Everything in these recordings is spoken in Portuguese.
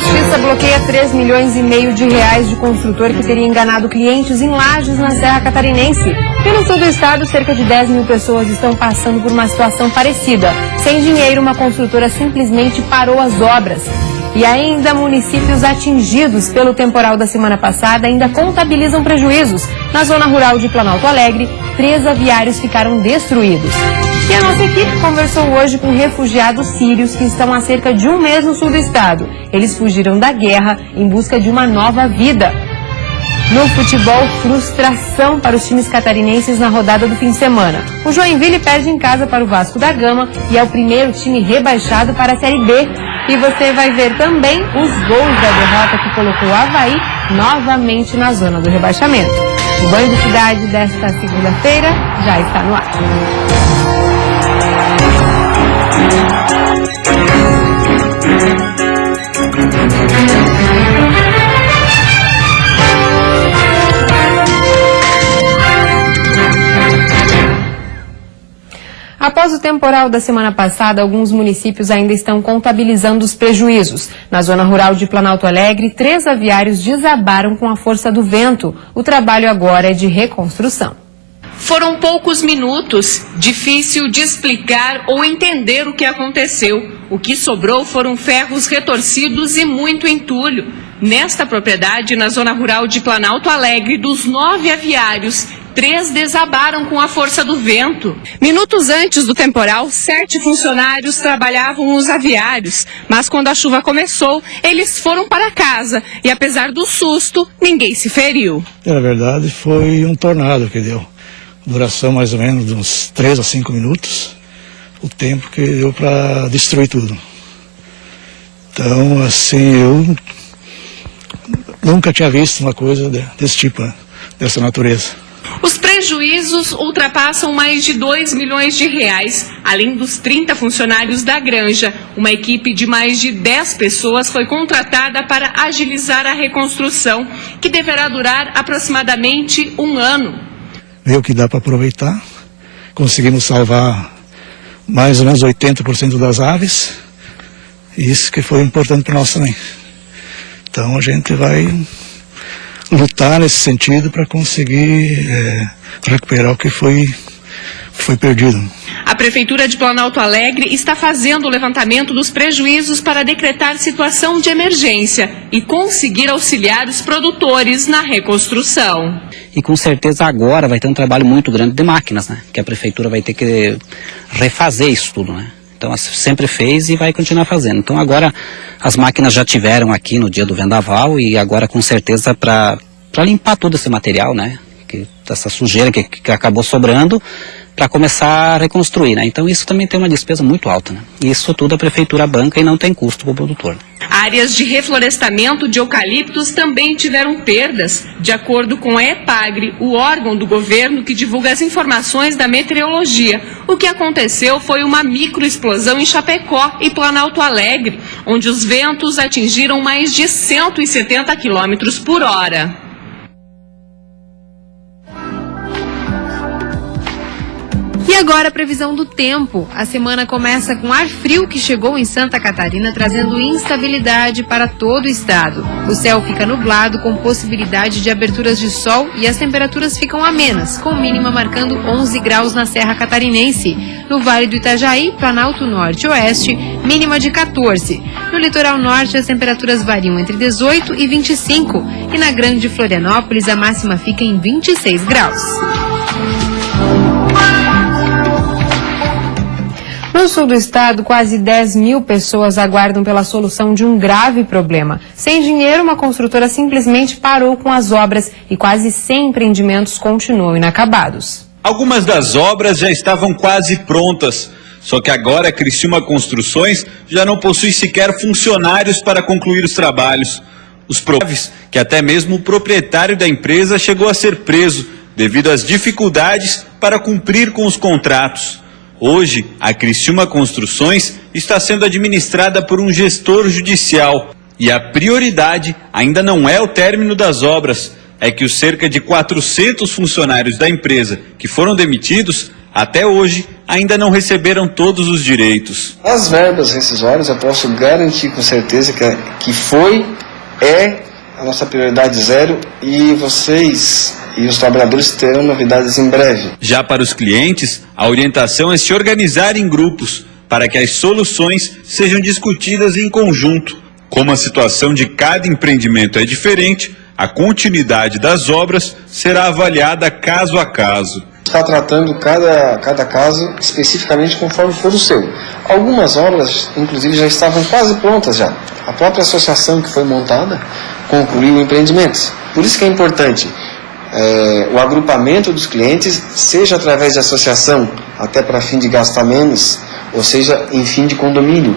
Justiça bloqueia 3,5 milhões de reais de construtor que teria enganado clientes em Lajes, na Serra Catarinense. E no sul do estado, cerca de 10 mil pessoas estão passando por uma situação parecida. Sem dinheiro, uma construtora simplesmente parou as obras. E ainda municípios atingidos pelo temporal da semana passada ainda contabilizam prejuízos. Na zona rural de Planalto Alegre, 3 aviários ficaram destruídos. E a nossa equipe conversou hoje com refugiados sírios que estão há cerca de um mês no sul do estado. Eles fugiram da guerra em busca de uma nova vida. No futebol, frustração para os times catarinenses na rodada do fim de semana. O Joinville perde em casa para o Vasco da Gama e é o primeiro time rebaixado para a Série B. E você vai ver também os gols da derrota que colocou o Avaí novamente na zona do rebaixamento. O Banho de Cidade desta segunda-feira já está no ar. Após o temporal da semana passada, alguns municípios ainda estão contabilizando os prejuízos. Na zona rural de Planalto Alegre, 3 aviários desabaram com a força do vento. O trabalho agora é de reconstrução. Foram poucos minutos, difícil de explicar ou entender o que aconteceu. O que sobrou foram ferros retorcidos e muito entulho. Nesta propriedade, na zona rural de Planalto Alegre, dos 9 aviários, 3 desabaram com a força do vento. Minutos antes do temporal, 7 funcionários trabalhavam nos aviários, mas quando a chuva começou, eles foram para casa e, apesar do susto, ninguém se feriu. Na verdade, foi um tornado que deu. Duração mais ou menos de uns 3 a 5 minutos, o tempo que deu para destruir tudo. Então, assim, eu nunca tinha visto uma coisa desse tipo, né? Dessa natureza. Os prejuízos ultrapassam mais de 2 milhões de reais. Além dos 30 funcionários da granja, uma equipe de mais de 10 pessoas foi contratada para agilizar a reconstrução, que deverá durar aproximadamente 1 ano. Vê o que dá para aproveitar. Conseguimos salvar mais ou menos 80% das aves. Isso que foi importante para nós também. Então a gente vai lutar nesse sentido para conseguir recuperar o que foi perdido. A Prefeitura de Planalto Alegre está fazendo o levantamento dos prejuízos para decretar situação de emergência e conseguir auxiliar os produtores na reconstrução. E com certeza agora vai ter um trabalho muito grande de máquinas, né? Que a Prefeitura vai ter que refazer isso tudo, né? Então sempre fez e vai continuar fazendo. Então agora as máquinas já tiveram aqui no dia do vendaval e agora com certeza para limpar todo esse material, né? Essa sujeira que acabou sobrando, para começar a reconstruir, né? Então isso também tem uma despesa muito alta, né? Isso tudo a Prefeitura banca e não tem custo para o produtor. Áreas de reflorestamento de eucaliptos também tiveram perdas. De acordo com a EPAGRE, o órgão do governo que divulga as informações da meteorologia, o que aconteceu foi uma microexplosão em Chapecó e Planalto Alegre, onde os ventos atingiram mais de 170 km por hora. E agora a previsão do tempo. A semana começa com ar frio que chegou em Santa Catarina, trazendo instabilidade para todo o estado. O céu fica nublado, com possibilidade de aberturas de sol, e as temperaturas ficam amenas, com mínima marcando 11 graus na Serra Catarinense. No Vale do Itajaí, Planalto Norte e Oeste, mínima de 14. No litoral norte, as temperaturas variam entre 18 e 25. E na Grande Florianópolis, a máxima fica em 26 graus. No sul do estado, quase 10 mil pessoas aguardam pela solução de um grave problema. Sem dinheiro, uma construtora simplesmente parou com as obras e quase 100 empreendimentos continuam inacabados. Algumas das obras já estavam quase prontas, só que agora a Criciúma Construções já não possui sequer funcionários para concluir os trabalhos. Os prováveis que até mesmo o proprietário da empresa chegou a ser preso devido às dificuldades para cumprir com os contratos. Hoje, a Criciúma Construções está sendo administrada por um gestor judicial e a prioridade ainda não é o término das obras, é que os cerca de 400 funcionários da empresa que foram demitidos até hoje, ainda não receberam todos os direitos. As verbas rescisórias eu posso garantir com certeza que a nossa prioridade zero, e vocês e os trabalhadores terão novidades em breve. Já para os clientes, a orientação é se organizar em grupos para que as soluções sejam discutidas em conjunto. Como a situação de cada empreendimento é diferente, a continuidade das obras será avaliada caso a caso. Está tratando cada caso especificamente conforme for o seu. Algumas obras, inclusive, já estavam quase prontas já. A própria associação que foi montada concluiu o empreendimento. Por isso que é importante o agrupamento dos clientes, seja através de associação, até para fim de gastar menos, ou seja, em fim de condomínio.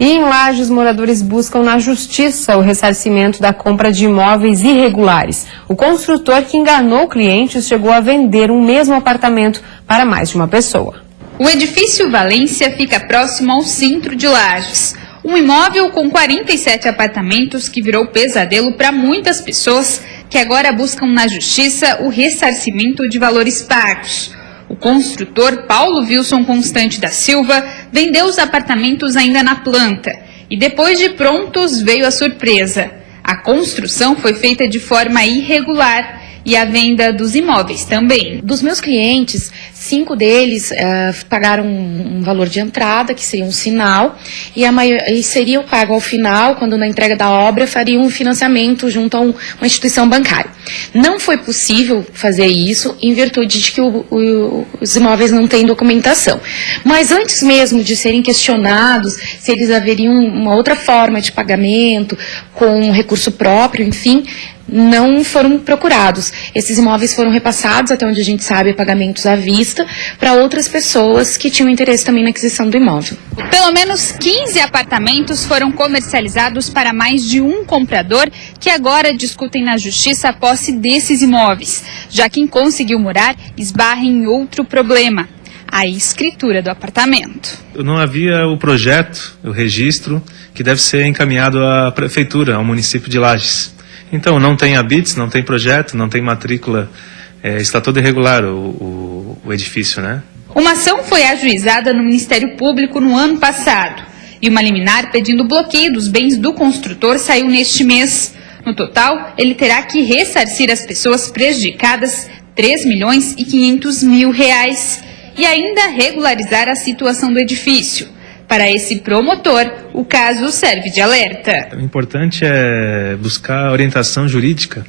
E em Lages, moradores buscam na justiça o ressarcimento da compra de imóveis irregulares. O construtor que enganou clientes chegou a vender um mesmo apartamento para mais de uma pessoa. O edifício Valência fica próximo ao centro de Lages. Um imóvel com 47 apartamentos que virou pesadelo para muitas pessoas que agora buscam na justiça o ressarcimento de valores pagos. O construtor Paulo Wilson Constante da Silva vendeu os apartamentos ainda na planta e depois de prontos veio a surpresa. A construção foi feita de forma irregular e a venda dos imóveis também. Dos meus clientes, 5 deles pagaram um valor de entrada, que seria um sinal, e seria pago ao final, quando na entrega da obra faria um financiamento junto a uma instituição bancária. Não foi possível fazer isso em virtude de que os imóveis não têm documentação. Mas antes mesmo de serem questionados se eles haveriam uma outra forma de pagamento, com recurso próprio, enfim, não foram procurados. Esses imóveis foram repassados, até onde a gente sabe, a pagamentos à vista, para outras pessoas que tinham interesse também na aquisição do imóvel. Pelo menos 15 apartamentos foram comercializados para mais de um comprador que agora discutem na justiça a posse desses imóveis, já quem conseguiu morar esbarra em outro problema: a escritura do apartamento. Não havia o projeto, o registro, que deve ser encaminhado à prefeitura, ao município de Lages. Então, não tem habites, não tem projeto, não tem matrícula, está todo irregular o edifício, né? Uma ação foi ajuizada no Ministério Público no ano passado e uma liminar pedindo bloqueio dos bens do construtor saiu neste mês. No total, ele terá que ressarcir as pessoas prejudicadas R$3.500.000 e ainda regularizar a situação do edifício. Para esse promotor, o caso serve de alerta. O importante é buscar orientação jurídica,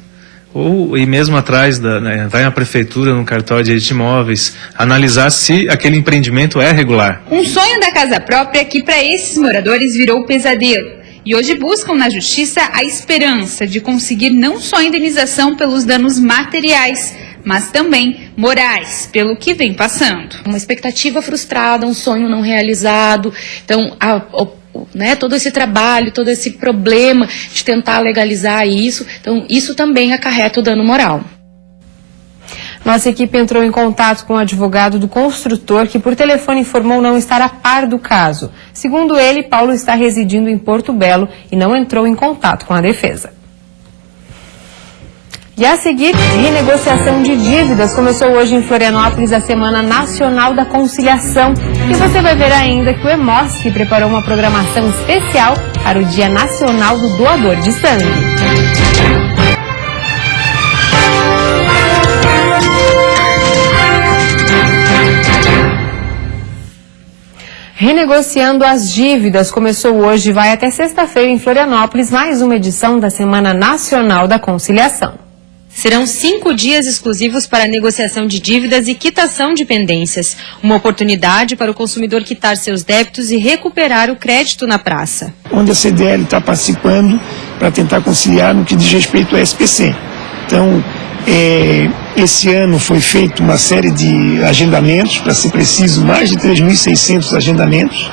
e mesmo atrás, vai à prefeitura, no cartório de direito de imóveis, analisar se aquele empreendimento é regular. Um sonho da casa própria que para esses moradores virou pesadelo. E hoje buscam na justiça a esperança de conseguir não só a indenização pelos danos materiais, mas também morais, pelo que vem passando. Uma expectativa frustrada, um sonho não realizado. Então, todo esse trabalho, todo esse problema de tentar legalizar isso, então isso também acarreta o dano moral. Nossa equipe entrou em contato com o advogado do construtor, que por telefone informou não estar a par do caso. Segundo ele, Paulo está residindo em Porto Belo e não entrou em contato com a defesa. E a seguir, renegociação de dívidas. Começou hoje em Florianópolis a Semana Nacional da Conciliação. E você vai ver ainda que o EMOSC preparou uma programação especial para o Dia Nacional do Doador de Sangue. Renegociando as dívidas começou hoje e vai até sexta-feira em Florianópolis mais uma edição da Semana Nacional da Conciliação. Serão 5 dias exclusivos para negociação de dívidas e quitação de pendências. Uma oportunidade para o consumidor quitar seus débitos e recuperar o crédito na praça. Onde a CDL está participando para tentar conciliar no que diz respeito ao SPC. Então, esse ano foi feita uma série de agendamentos, para ser preciso, mais de 3.600 agendamentos,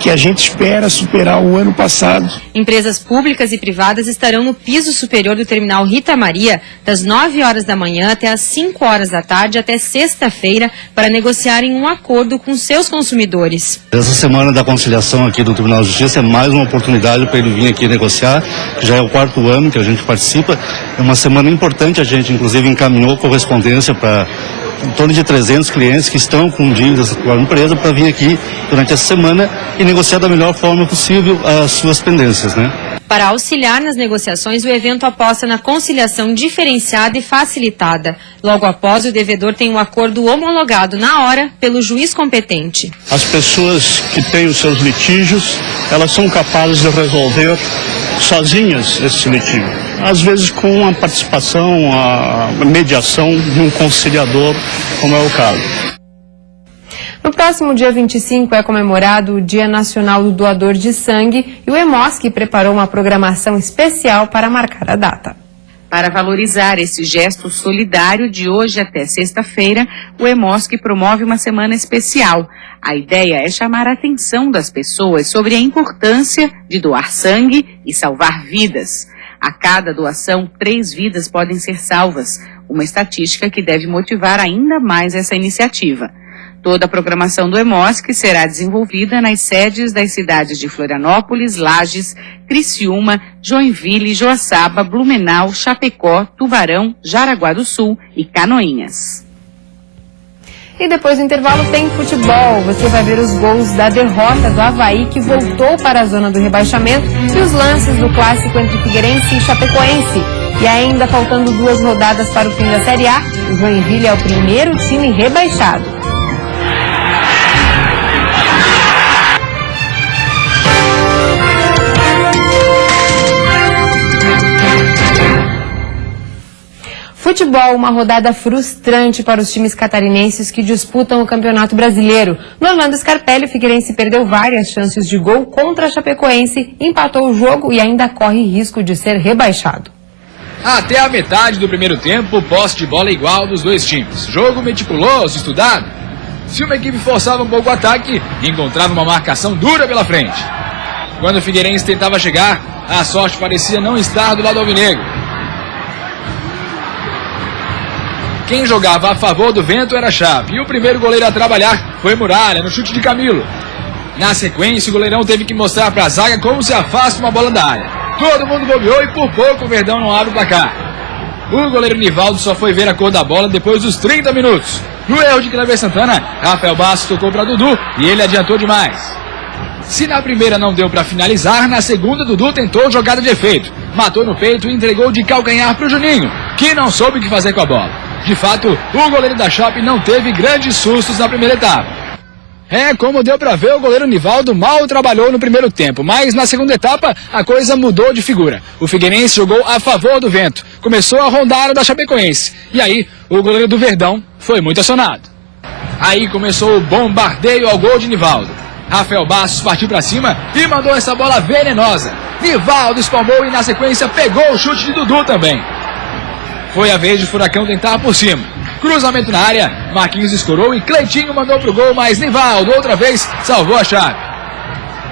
que a gente espera superar o ano passado. Empresas públicas e privadas estarão no piso superior do terminal Rita Maria, das 9 horas da manhã até as 5 horas da tarde, até sexta-feira, para negociarem um acordo com seus consumidores. Essa semana da conciliação aqui do Tribunal de Justiça é mais uma oportunidade para ele vir aqui negociar, que já é o 4º ano que a gente participa. É uma semana importante, a gente inclusive encaminhou correspondência para em torno de 300 clientes que estão com dívidas com a empresa para vir aqui durante essa semana e negociar da melhor forma possível as suas pendências, né? Para auxiliar nas negociações, o evento aposta na conciliação diferenciada e facilitada. Logo após, o devedor tem um acordo homologado na hora pelo juiz competente. As pessoas que têm os seus litígios, elas são capazes de resolver sozinhas esse litígio. Às vezes com a participação, a mediação de um conciliador, como é o caso. No próximo dia 25 é comemorado o Dia Nacional do Doador de Sangue e o EMOSC preparou uma programação especial para marcar a data. Para valorizar esse gesto solidário, de hoje até sexta-feira, o EMOSC promove uma semana especial. A ideia é chamar a atenção das pessoas sobre a importância de doar sangue e salvar vidas. A cada doação, 3 vidas podem ser salvas, uma estatística que deve motivar ainda mais essa iniciativa. Toda a programação do EMOSC será desenvolvida nas sedes das cidades de Florianópolis, Lages, Criciúma, Joinville, Joaçaba, Blumenau, Chapecó, Tubarão, Jaraguá do Sul e Canoinhas. E depois do intervalo tem futebol. Você vai ver os gols da derrota do Avaí, que voltou para a zona do rebaixamento, e os lances do clássico entre Figueirense e Chapecoense. E ainda faltando 2 rodadas para o fim da Série A, o Joinville é o primeiro time rebaixado. Futebol, uma rodada frustrante para os times catarinenses que disputam o Campeonato Brasileiro. No Orlando Scarpelli, o Figueirense perdeu várias chances de gol contra a Chapecoense, empatou o jogo e ainda corre risco de ser rebaixado. Até a metade do primeiro tempo, posse de bola igual dos dois times. Jogo meticuloso, estudado. Se uma equipe forçava um pouco o ataque, encontrava uma marcação dura pela frente. Quando o Figueirense tentava chegar, a sorte parecia não estar do lado alvinegro. Quem jogava a favor do vento era a Chape, e o primeiro goleiro a trabalhar foi Muralha, no chute de Camilo. Na sequência, o goleirão teve que mostrar para a zaga como se afasta uma bola da área. Todo mundo bobeou e por pouco o Verdão não abre o placar. O goleiro Nivaldo só foi ver a cor da bola depois dos 30 minutos. No erro de Cleber Santana, Rafael Bastos tocou para Dudu e ele adiantou demais. Se na primeira não deu para finalizar, na segunda Dudu tentou jogada de efeito. Matou no peito e entregou de calcanhar para o Juninho, que não soube o que fazer com a bola. De fato, o goleiro da Chape não teve grandes sustos na primeira etapa. Como deu para ver, o goleiro Nivaldo mal trabalhou no primeiro tempo, mas na segunda etapa a coisa mudou de figura. O Figueirense jogou a favor do vento, começou a rondar o da Chapecoense, e aí o goleiro do Verdão foi muito acionado. Aí começou o bombardeio ao gol de Nivaldo. Rafael Bastos partiu para cima e mandou essa bola venenosa. Nivaldo espalmou e na sequência pegou o chute de Dudu também. Foi a vez de Furacão tentar por cima. Cruzamento na área, Marquinhos escorou e Cleitinho mandou pro gol, mas Nivaldo outra vez salvou a Chape.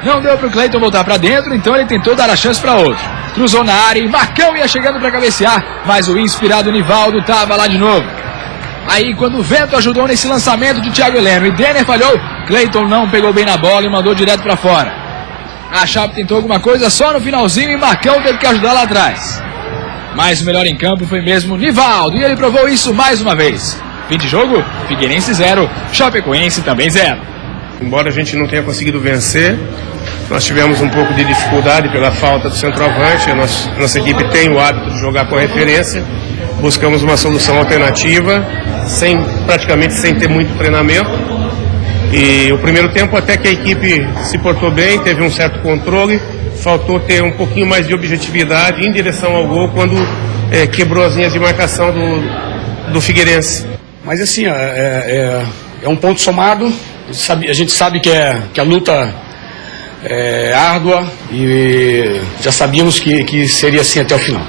Não deu pro Cleiton voltar para dentro, então ele tentou dar a chance para outro. Cruzou na área e Marcão ia chegando para cabecear, mas o inspirado Nivaldo tava lá de novo. Aí quando o vento ajudou nesse lançamento de Thiago Heleno e Denner falhou, Cleiton não pegou bem na bola e mandou direto para fora. A Chape tentou alguma coisa só no finalzinho e Marcão teve que ajudar lá atrás. Mas o melhor em campo foi mesmo Nivaldo, e ele provou isso mais uma vez. Fim de jogo, Figueirense 0, Chapecoense também 0. Embora a gente não tenha conseguido vencer, nós tivemos um pouco de dificuldade pela falta do centroavante. Nossa equipe tem o hábito de jogar com referência. Buscamos uma solução alternativa, praticamente sem ter muito treinamento. E o primeiro tempo até que a equipe se portou bem, teve um certo controle. Faltou ter um pouquinho mais de objetividade em direção ao gol quando quebrou as linhas de marcação do Figueirense. Mas assim, é um ponto somado. A gente sabe que a luta é árdua e já sabíamos que seria assim até o final.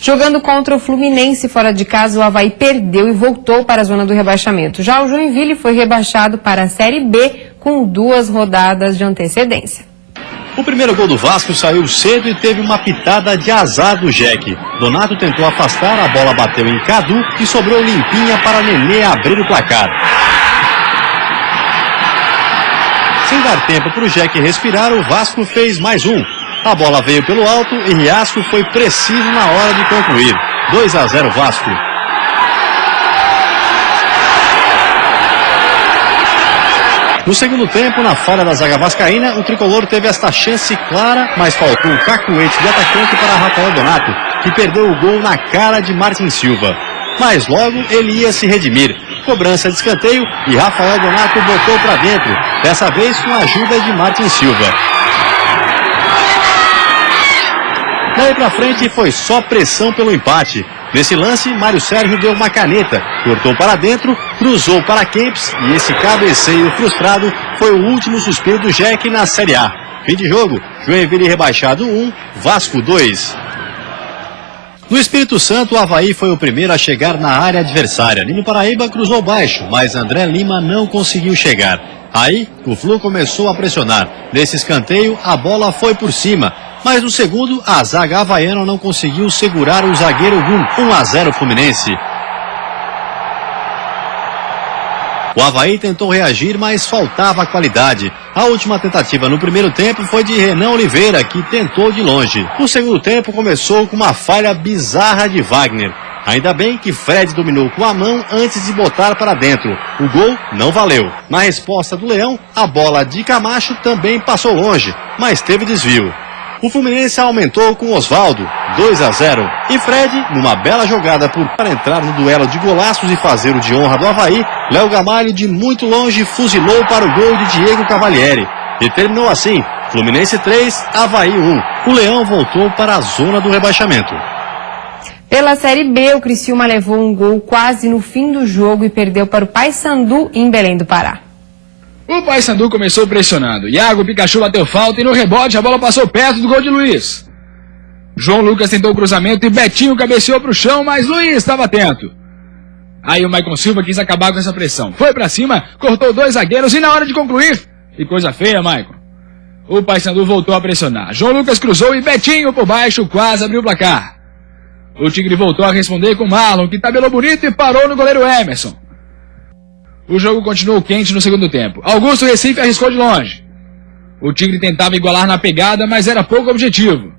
Jogando contra o Fluminense fora de casa, o Avaí perdeu e voltou para a zona do rebaixamento. Já o Joinville foi rebaixado para a Série B com 2 rodadas de antecedência. O primeiro gol do Vasco saiu cedo e teve uma pitada de azar do Jeque. Donato tentou afastar, a bola bateu em Cadu e sobrou limpinha para Nenê abrir o placar. Sem dar tempo para o Jeque respirar, o Vasco fez mais um. A bola veio pelo alto e Riasco foi preciso na hora de concluir. 2-0 Vasco. No segundo tempo, na falha da zaga vascaína, o tricolor teve esta chance clara, mas faltou um cacuete de atacante para Rafael Donato, que perdeu o gol na cara de Martin Silva. Mas logo ele ia se redimir. Cobrança de escanteio e Rafael Donato botou para dentro, dessa vez com a ajuda de Martin Silva. Daí para frente foi só pressão pelo empate. Nesse lance, Mário Sérgio deu uma caneta, cortou para dentro, cruzou para Kempis e esse cabeceio frustrado foi o último suspiro do Jack na Série A. Fim de jogo, Joinville rebaixado 1, Vasco 2. No Espírito Santo, o Avaí foi o primeiro a chegar na área adversária. Nino Paraíba cruzou baixo, mas André Lima não conseguiu chegar. Aí, o Flu começou a pressionar. Nesse escanteio, a bola foi por cima. Mas no segundo, a zaga havaiana não conseguiu segurar o zagueiro Gun. 1-0 Fluminense. O Avaí tentou reagir, mas faltava qualidade. A última tentativa no primeiro tempo foi de Renan Oliveira, que tentou de longe. O segundo tempo começou com uma falha bizarra de Wagner. Ainda bem que Fred dominou com a mão antes de botar para dentro. O gol não valeu. Na resposta do Leão, a bola de Camacho também passou longe, mas teve desvio. O Fluminense aumentou com Osvaldo, 2-0. E Fred, numa bela jogada para entrar no duelo de golaços e fazer o de honra do Avaí, Léo Gamalho de muito longe fuzilou para o gol de Diego Cavalieri. E terminou assim, Fluminense 3, Avaí 1. O Leão voltou para a zona do rebaixamento. Pela Série B, o Criciúma levou um gol quase no fim do jogo e perdeu para o Paysandu em Belém do Pará. O Paysandu começou pressionando. Iago Pikachu bateu falta e no rebote a bola passou perto do gol de Luiz. João Lucas tentou o cruzamento e Betinho cabeceou para o chão, mas Luiz estava atento. Aí o Maicon Silva quis acabar com essa pressão. Foi para cima, cortou 2 zagueiros e na hora de concluir... Que coisa feia, Maicon. O Paysandu voltou a pressionar. João Lucas cruzou e Betinho por baixo quase abriu o placar. O Tigre voltou a responder com Marlon, que tabelou bonito e parou no goleiro Emerson. O jogo continuou quente no segundo tempo. Augusto Recife arriscou de longe. O Tigre tentava igualar na pegada, mas era pouco objetivo.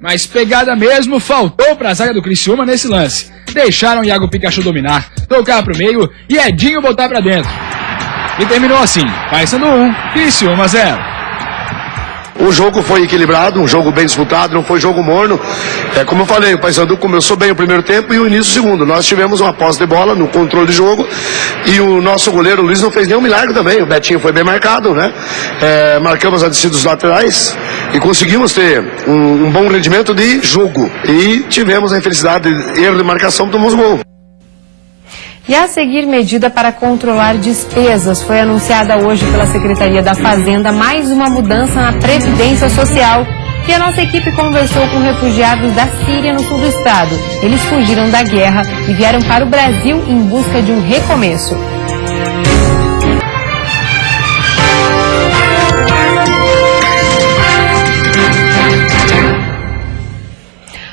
Mas pegada mesmo faltou para a zaga do Criciúma nesse lance. Deixaram Iago Pikachu dominar, tocar para o meio e Edinho botar para dentro. E terminou assim, Paysandu 1, Criciúma 0. O jogo foi equilibrado, um jogo bem disputado, não foi jogo morno. Como eu falei, o Paysandu começou bem o primeiro tempo e o início do segundo. Nós tivemos uma posse de bola no controle de jogo e o nosso goleiro Luiz não fez nenhum milagre também. O Betinho foi bem marcado, né? Marcamos a descida dos laterais e conseguimos ter um bom rendimento de jogo. E tivemos a infelicidade de erro de marcação, tomamos gol. E a seguir, medida para controlar despesas. Foi anunciada hoje pela Secretaria da Fazenda mais uma mudança na Previdência Social. E a nossa equipe conversou com refugiados da Síria no sul do estado. Eles fugiram da guerra e vieram para o Brasil em busca de um recomeço.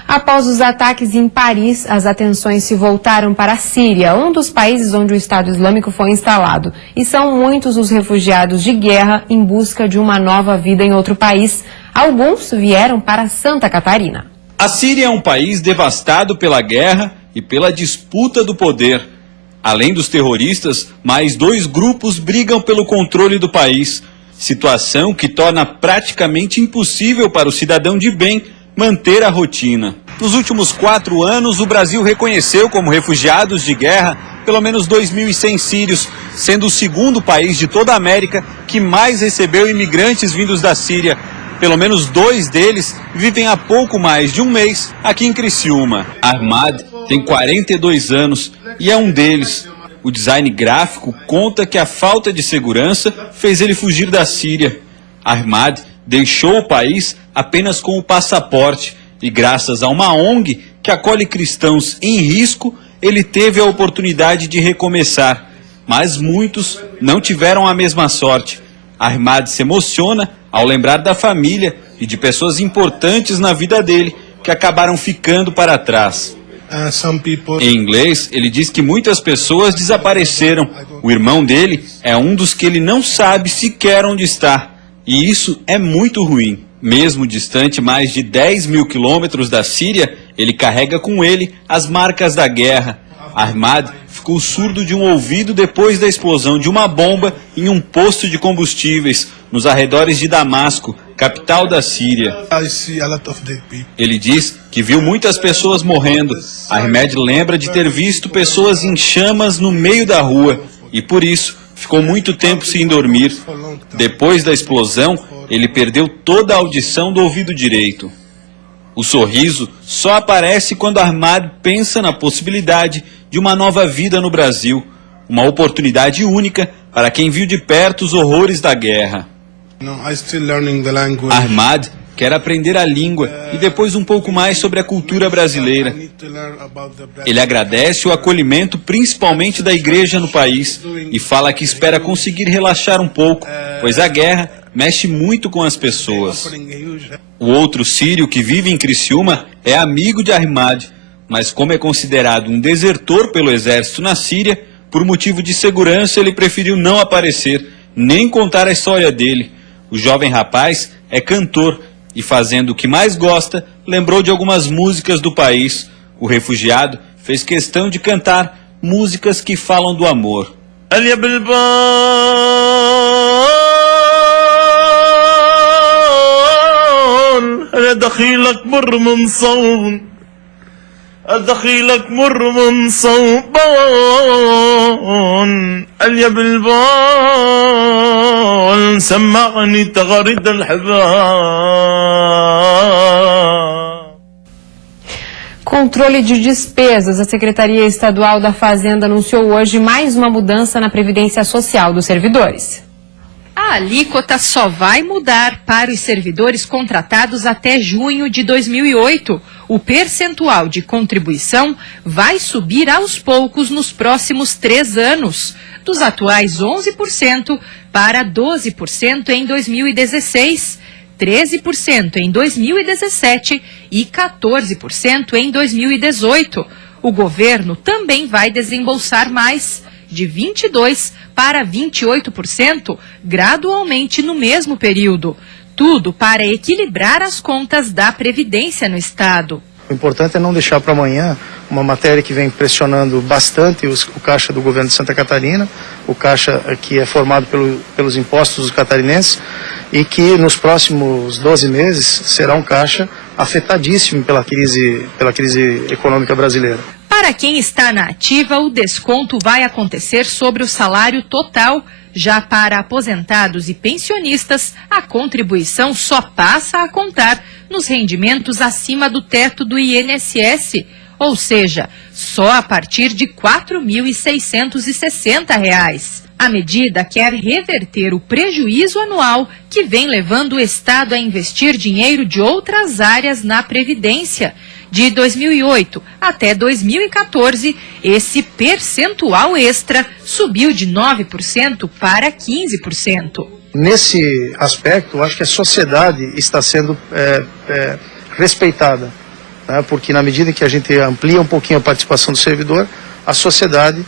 Após os ataques em Paris, as atenções se voltaram para a Síria, um dos países onde o Estado Islâmico foi instalado. E são muitos os refugiados de guerra em busca de uma nova vida em outro país. Alguns vieram para Santa Catarina. A Síria é um país devastado pela guerra e pela disputa do poder. Além dos terroristas, mais 2 grupos brigam pelo controle do país. Situação que torna praticamente impossível para o cidadão de bem manter a rotina. Nos últimos 4 anos, o Brasil reconheceu como refugiados de guerra pelo menos 2.100 sírios, sendo o segundo país de toda a América que mais recebeu imigrantes vindos da Síria. Pelo menos 2 deles vivem há pouco mais de um mês aqui em Criciúma. Ahmad tem 42 anos e é um deles. O design gráfico conta que a falta de segurança fez ele fugir da Síria. Ahmad deixou o país apenas com o passaporte e graças a uma ONG que acolhe cristãos em risco, ele teve a oportunidade de recomeçar. Mas muitos não tiveram a mesma sorte. Ahmad se emociona ao lembrar da família e de pessoas importantes na vida dele que acabaram ficando para trás. Em inglês, ele diz que muitas pessoas desapareceram. O irmão dele é um dos que ele não sabe sequer onde está. E isso é muito ruim. Mesmo distante mais de 10.000 quilômetros da Síria, ele carrega com ele as marcas da guerra. Ahmad ficou surdo de um ouvido depois da explosão de uma bomba em um posto de combustíveis nos arredores de Damasco, capital da Síria. Ele diz que viu muitas pessoas morrendo. Ahmed lembra de ter visto pessoas em chamas no meio da rua e, por isso, ficou muito tempo sem dormir. Depois da explosão, ele perdeu toda a audição do ouvido direito. O sorriso só aparece quando Ahmad pensa na possibilidade de uma nova vida no Brasil, uma oportunidade única para quem viu de perto os horrores da guerra. Ahmad quer aprender a língua e depois um pouco mais sobre a cultura brasileira. Ele agradece o acolhimento principalmente da igreja no país e fala que espera conseguir relaxar um pouco, pois a guerra mexe muito com as pessoas. O outro sírio que vive em Criciúma é amigo de Ahmad, mas como é considerado um desertor pelo exército na Síria, por motivo de segurança ele preferiu não aparecer, nem contar a história dele. O jovem rapaz é cantor e, fazendo o que mais gosta, lembrou de algumas músicas do país. O refugiado fez questão de cantar músicas que falam do amor. دخيلك مر من صوب دخيلك مر من صوبان اليا بالبال سمعني تغرد الحباب. Controle de despesas. A Secretaria Estadual da Fazenda anunciou hoje mais uma mudança na Previdência Social dos servidores. A alíquota só vai mudar para os servidores contratados até junho de 2008. O percentual de contribuição vai subir aos poucos nos próximos 3 anos, dos atuais 11% para 12% em 2016, 13% em 2017 e 14% em 2018. O governo também vai desembolsar mais, de 22% para 28%, gradualmente no mesmo período. Tudo para equilibrar as contas da Previdência no Estado. O importante é não deixar para amanhã uma matéria que vem pressionando bastante o caixa do governo de Santa Catarina, o caixa que é formado pelos impostos dos catarinenses, e que nos próximos 12 meses será um caixa afetadíssimo pela crise econômica brasileira. Para quem está na ativa, o desconto vai acontecer sobre o salário total. Já para aposentados e pensionistas, a contribuição só passa a contar nos rendimentos acima do teto do INSS, ou seja, só a partir de R$ 4.660. A medida quer reverter o prejuízo anual que vem levando o Estado a investir dinheiro de outras áreas na Previdência. De 2008 até 2014, esse percentual extra subiu de 9% para 15%. Nesse aspecto, acho que a sociedade está sendo respeitada, né? Porque na medida que a gente amplia um pouquinho a participação do servidor, a sociedade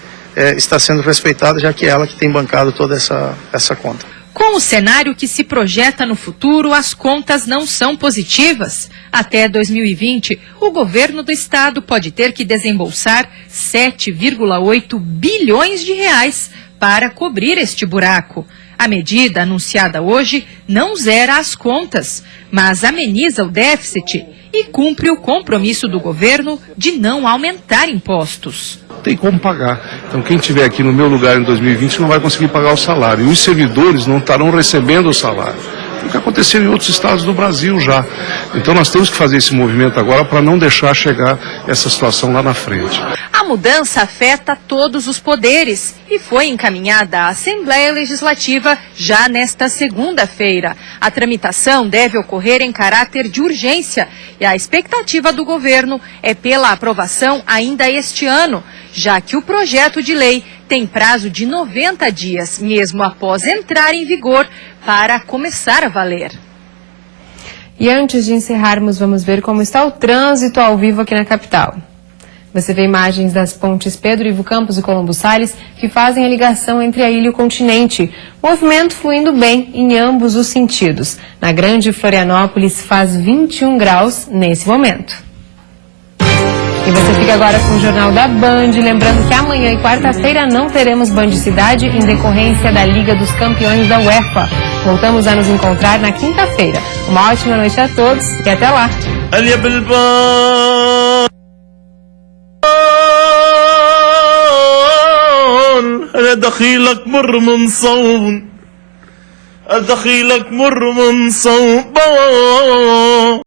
está sendo respeitada, já que é ela que tem bancado toda essa conta. Com o cenário que se projeta no futuro, as contas não são positivas. Até 2020, o governo do estado pode ter que desembolsar 7,8 bilhões de reais para cobrir este buraco. A medida anunciada hoje não zera as contas, mas ameniza o déficit e cumpre o compromisso do governo de não aumentar impostos. Tem como pagar. Então quem estiver aqui no meu lugar em 2020 não vai conseguir pagar o salário. E os servidores não estarão recebendo o salário. O que aconteceu em outros estados do Brasil já. Então nós temos que fazer esse movimento agora para não deixar chegar essa situação lá na frente. A mudança afeta todos os poderes e foi encaminhada à Assembleia Legislativa já nesta segunda-feira. A tramitação deve ocorrer em caráter de urgência e a expectativa do governo é pela aprovação ainda este ano, já que o projeto de lei tem prazo de 90 dias, mesmo após entrar em vigor, para começar a valer. E antes de encerrarmos, vamos ver como está o trânsito ao vivo aqui na capital. Você vê imagens das pontes Pedro Ivo Campos e Colombo Salles, que fazem a ligação entre a ilha e o continente. Movimento fluindo bem em ambos os sentidos. Na Grande Florianópolis faz 21 graus nesse momento. E você fica agora com o Jornal da Band, lembrando que amanhã e quarta-feira não teremos Band Cidade em decorrência da Liga dos Campeões da UEFA. Voltamos a nos encontrar na quinta-feira. Uma ótima noite a todos e até lá. دخيلك مر من صوب